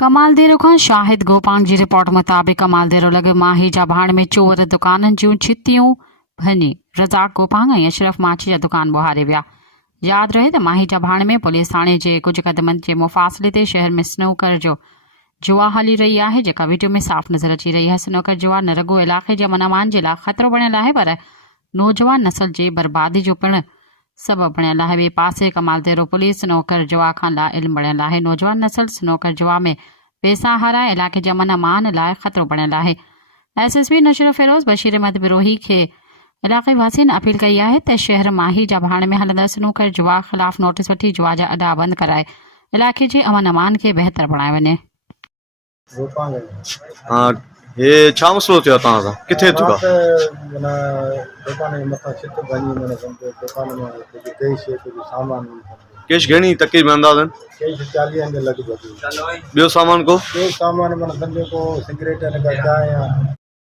कमालदेरो खां शाहिद गोपांग जी report मुताबिक़ कमालदेरो लॻे माही जा भाण में चोर दुकाननि जूं छितियूं भञी रज़ाक गोपांग ऐं अशरफ माछी जा दुकान ॿुहारे विया। यादि रहे त माही जा भाण में पुलिस थाणे जे कुझु क़दमनि जे मुफ़ासिले ते शहर में स्नूकर जो जुआ हली रही आहे, जेका वीडियो में साफ़ नज़र अची रही आहे। स्नूकर जुआ न रुॻो इलाइक़े जे अमन अमान जे लाइ ख़तरो बणियल आहे, पर नौजवान नस्ल जे बर्बादी जो पिणु सबबु बणियल आहे। ॿिए पासे कमालदेरो पुलिस स्नूकर जुआ खां लाइल्म बणियल आहे। नौजवान नस्ल स्नूकर जुआ में पैसा हाराए इलाइक़े जे अमन अमान लाइ ख़तरो बणियल आहे। SSP नशर फिरोज़ बशीर अहमद बिरोही खे इलाक़ाई वासियुनि अपील कई आहे त शहर माही जा भाण में हलंदड़ स्नूकर जुआ ख़िलाफ़ नोटिस वठी जुआ जा अॾा बंदि कराए इलाइक़े जे अमन अमान खे बहितर बणाए वञे। हाँ, ये छा मसलो थियो तव्हां सां? किथे थियो आहे? दुकान जे मथां छित भञी दुकान में कुझु कैश कुझु सामान कैश घणी तक़रीबन अंदाज़न? कैश 40 जे लॻभॻि। ॿियो सामान को? ॿियो सामान माना सम्झो को सिगरेट लॻा चांहि